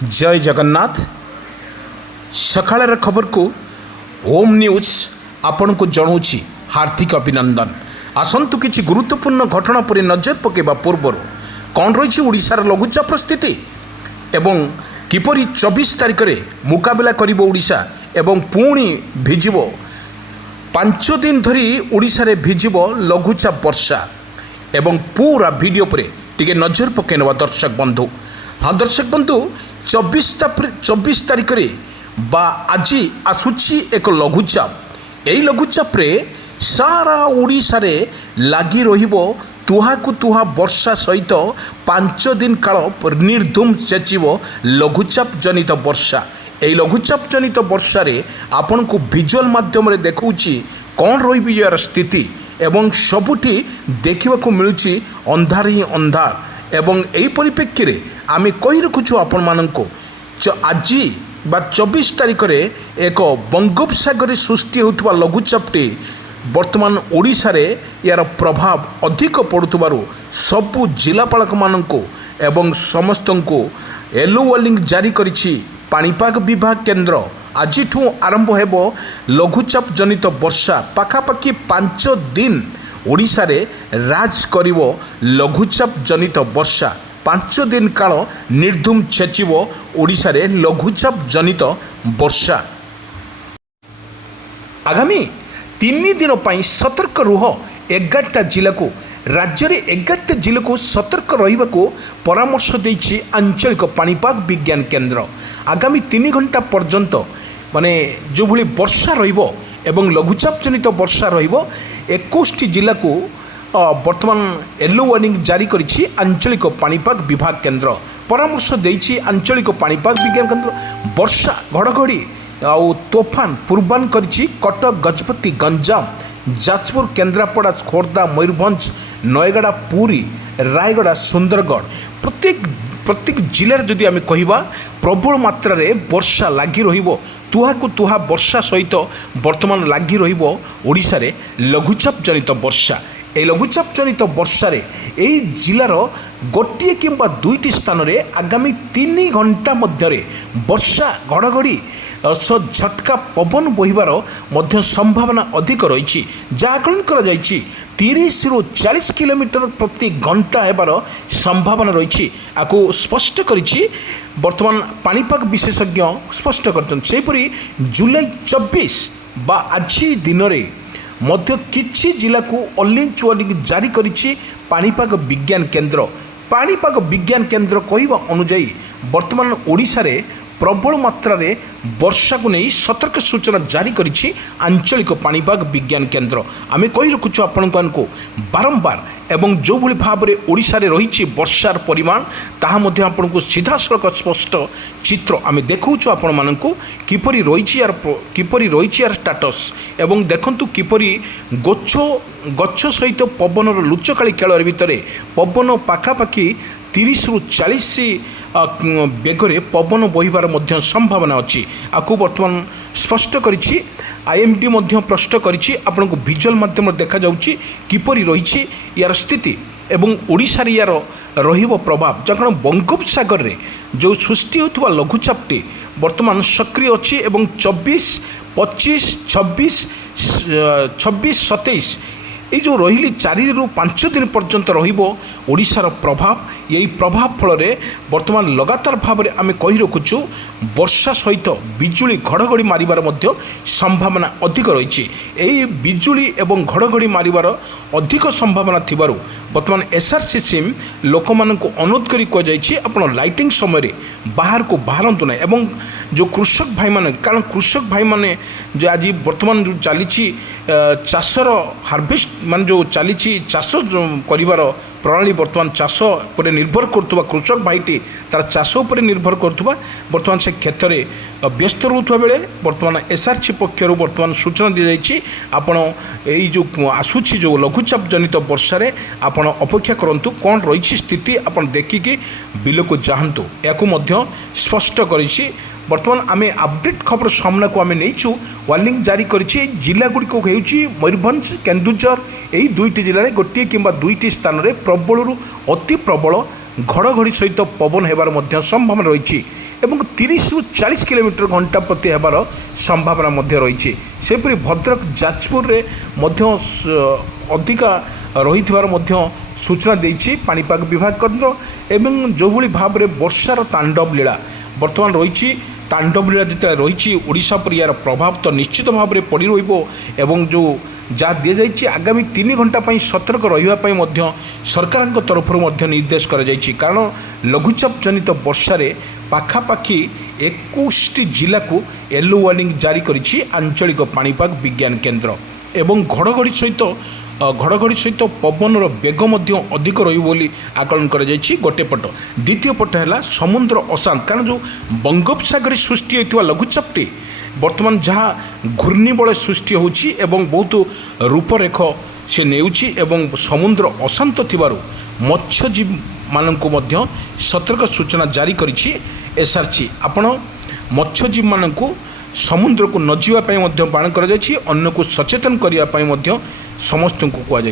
जय जगन्नाथ। सकाळर खबर को होम न्यूज आपण को जनाऊँगी हार्दिक अभिनंदन। आसतु किसी गुरुत्वपूर्ण घटना पर नजर पकेबा पूर्व कौन रही ओडिशार लघुचाप स्थिति एवं किपरि 24 तारिख में मुकाबला करिबो ओडिशा एवं पुणी भिजिबो 5 दिन धरी ओडिशा रे भिजिबो लघुचाप वर्षा एवं पूरा वीडियो पर टिके नजर पकेनवा दर्शक बंधु। हाँ दर्शक बंधु 24 तारिख रे बा आज आसुची एक लघुचाप। यही लघुचाप रे सारा ओडिशा रे लागी रहिबो तुहा को तुहा वर्षा सहित 5 दिन काल निर्धूम चेचिबो लघुचाप जनित वर्षा। यही लघुचाप जनित वर्षा रे आपन को विजुअल माध्यम रे देखौची कौन रही यार स्थिति एवं सबुठी देखा मिलूँ अंधार ही अंधार। एवं यही परिप्रेक्षी रे आमे कही रखुचु आपण माननको आज बा 24 तारिख रे एक बंगोपसागर सृष्टि होता लघुचापटी वर्तमान ओडिशा रे यार प्रभाव अधिक पड़ुबारू सबु जिलापालक माननको एवं समस्त को येलो वार्निंग जारी करिछि पाणीपाग विभाग केन्द्र। आज आरंभ हेबो लघुचाप जनित वर्षा पाखापाखि 5 दिन ओडिशा रे राज करिवो लघुचाप जनित वर्षा। 5 दिन काल निर्धूम छेचिबो ओडिशा रे लघुचाप जनित वर्षा। आगामी 3 दिन पर सतर्क रुह 11टा जिला को राज्य में 11टा जिला को सतर्क रहिबा को परामर्श देछि आंचलिक पाणीपाग विज्ञान केन्द्र। आगामी 3 घंटा पर्यंत माने जो भली वर्षा रहिबो एवं लघुचाप जनित वर्षा रहिबो 21 जिला को वर्तमान येलो वार्निंग जारी करिछि आंचलिक पाणीपाग विभाग केन्द्र। परामर्श देछि आंचलिक पाणीपाग विज्ञान केन्द्र। वर्षा घड़घड़ी आउ तोफान पूर्वान करिछि कटक गजपति गंजाम जाजपुर केन्द्रापड़ा खोर्धा मयूरभंज नयगड़ा पुरी रायगड़ा सुंदरगढ़ प्रत्येक जिले जदि आम कहिबा प्रबल मात्रा रे वर्षा लागी रहिबो तुहा को तुहा वर्षा सहित वर्तमान लागी रहिबो ओडिशा रे लघुचाप जनित वर्षा। ए लघुचाप जनित वर्षा रे एई जिलार गोटे किंबा 2टी स्थान रे आगामी 3 घंटा मध्य वर्षा घड़घड़ी झटका पवन बहिबार मध्य संभावना अधिक रही जहाँ आकलन कर 30 ରୁ 40 किलोमीटर प्रति घंटा हेबार संभावना रही आपको स्पष्ट करिछि वर्तमान पाणीपाग विशेषज्ञ स्पष्ट करपरी जुलाई 24 बा आज दिन में मध्य किछि जिला को ऑरेंज वार्निंग जारी करिछि पाणीपाग विज्ञान केन्द्र। पाणीपाग विज्ञान केन्द्र कहवा अनुजाई वर्तमान ओडिशा रे प्रबल मात्रा रे वर्षा को नहीं सतर्क सूचना जारी करिछि आंचलिक पाणीपाग विज्ञान केन्द्र। आम कही रखुचु आपण को बारंबार एवं जो भली भाव में ओडिशा रे रही वर्षार परिमाण ताहा मध्य आपण को सीधा सड़क स्पष्ट चित्र आम देखौछु आपण मानकु किपरि रही यार स्टाटस एवं देखंतु किपरि गच्छ सहित पवन लुचकाली खेल भितर पवन पाखापाखि 30 ରୁ 40 बेगरे पवन बहिबार मध्य संभावना अच्छी आपको वर्तमान स्पष्ट करिछि आईएमडी मध्य प्रश्न करिछि आपनको विजुअल माध्यम देखा जाउछि किपरि रही यार स्थिति एवं ओडिशा रे यार रहिबो प्रभाव जखन बंगोपसागर रे जो सृष्टि होतबा लघुचापटी वर्तमान सक्रिय अच्छी एवं 24 25 26 27 ये जो रही 4 ରୁ 5 दिन पर्यंत रहिबो ओडिशार प्रभाव। यही प्रभाव फल वर्तमान लगातार भाव में आम कही रखुचु वर्षा सहित बिजुली घड़घड़ी मारिबार मध्य संभावना अधिक रही। यही बिजुली एवं घड़घड़ी मारिबार अधिक संभावना थिबारु वर्तमान एसआरसी सिम लोक मानक अनुरोध करी कहुଯାଇଛି आपण लाइटिंग समय बाहर को बाहरंतु ना एवं जो कृषक भाई माने कारण कृषक भाई माने जो आज वर्तमान जो चली चाषर हार्वेस्ट मान जो चली चाष करिवार प्रणाली वर्तमान चाष पर निर्भर करुवा कृषक भाईटी तार चाष पर निर्भर करुवा वर्तमान से क्षेत्र में व्यस्त रोथुवा बेले वर्तमान एसआरसी पक्षर वर्तमान सूचना दी जाइए आपण यही जो आसूची जो लघुचाप जनित वर्षा रे आपण अपेक्षा करंतु कौन रही स्थिति आपण देखिकी बिल को जाहतु या स्पष्ट करिछि। वर्तमान आम अपडेट खबर सामना को आम नहीं वार्निंग जारी करिछि जिला गुड़िक होउछि मयूरभंज केन्दुझर यही 2टी जिले में गोटे किंबा 2टी स्थान में प्रबल अति प्रबल घड़घड़ी सहित पवन होबार संभावना रही। এবং 30 ରୁ 40 কিলোমিଟর ঘଣ୍ଟା প্রতি ହେବାର ସମ୍ଭାବନା ମଧ୍ୟ ରହିଛି। ସେହିପରି ଭଦ୍ରକ ଯାଜପୁରରେ ମଧ୍ୟ ଅଧିକା ରହିଥିବାର ମଧ୍ୟ ସୂଚନା ଦେଇଛି ପାଣିପାଗ ବିଭାଗ କେନ୍ଦ୍ର। ଏବଂ ଯେଉଁଭଳି ଭାବରେ ବର୍ଷାର ତାଣ୍ଡବ ଲୀଳା ବର୍ତ୍ତମାନ ରହିଛି, ତାଣ୍ଡବ ଲୀଳା ଯେତେବେଳେ ରହିଛି ଓଡ଼ିଶା ଉପରେ ଏହାର ପ୍ରଭାବ ତ ନିଶ୍ଚିତ ଭାବରେ ପଡ଼ି ରହିବ। ଏବଂ ଯେଉଁ ଯାହା ଦିଆଯାଇଛି ଆଗାମୀ 3 ଘଣ୍ଟା ପାଇଁ ସତର୍କ ରହିବା ପାଇଁ ମଧ୍ୟ ସରକାରଙ୍କ ତରଫରୁ ମଧ୍ୟ ନିର୍ଦ୍ଦେଶ କରାଯାଇଛି। କାରଣ ଲଘୁଚାପ ଜନିତ ବର୍ଷାରେ ପାଖାପାଖି 21ଟି ଜିଲ୍ଲାକୁ ୟେଲୋ ୱାର୍ଣ୍ଣିଂ ଜାରି କରିଛି ଆଞ୍ଚଳିକ ପାଣିପାଗ ବିଜ୍ଞାନ କେନ୍ଦ୍ର। ଏବଂ ଘଡ଼ଘଡ଼ି ସହିତ ପବନର ବେଗ ମଧ୍ୟ ଅଧିକ ରହିବ ବୋଲି ଆକଳନ କରାଯାଇଛି ଗୋଟେ ପଟ। ଦ୍ୱିତୀୟ ପଟ ହେଲା ସମୁଦ୍ର ଅଶାନ୍ତ, କାରଣ ଯେଉଁ ବଙ୍ଗୋପସାଗରରେ ସୃଷ୍ଟି ହୋଇଥିବା ଲଘୁଚାପଟି ବର୍ତ୍ତମାନ ଯାହା ଘୂର୍ଣ୍ଣିବଳୟ ସୃଷ୍ଟି ହେଉଛି ଏବଂ ବହୁତ ରୂପରେଖ ସେ ନେଉଛି ଏବଂ ସମୁଦ୍ର ଅଶାନ୍ତ ଥିବାରୁ ମତ୍ସ୍ୟଜୀବୀମାନଙ୍କୁ ମଧ୍ୟ ସତର୍କ ସୂଚନା ଜାରି କରିଛି ଏସ୍ଆର୍ସି। ଆପଣ ମତ୍ସ୍ୟଜୀବୀମାନଙ୍କୁ ସମୁଦ୍ରକୁ ନ ଯିବା ପାଇଁ ମଧ୍ୟ ବାରଣ କରାଯାଇଛି। ଅନ୍ୟକୁ ସଚେତନ କରିବା ପାଇଁ ମଧ୍ୟ ସମସ୍ତଙ୍କୁ କୁହାଯାଇଛି।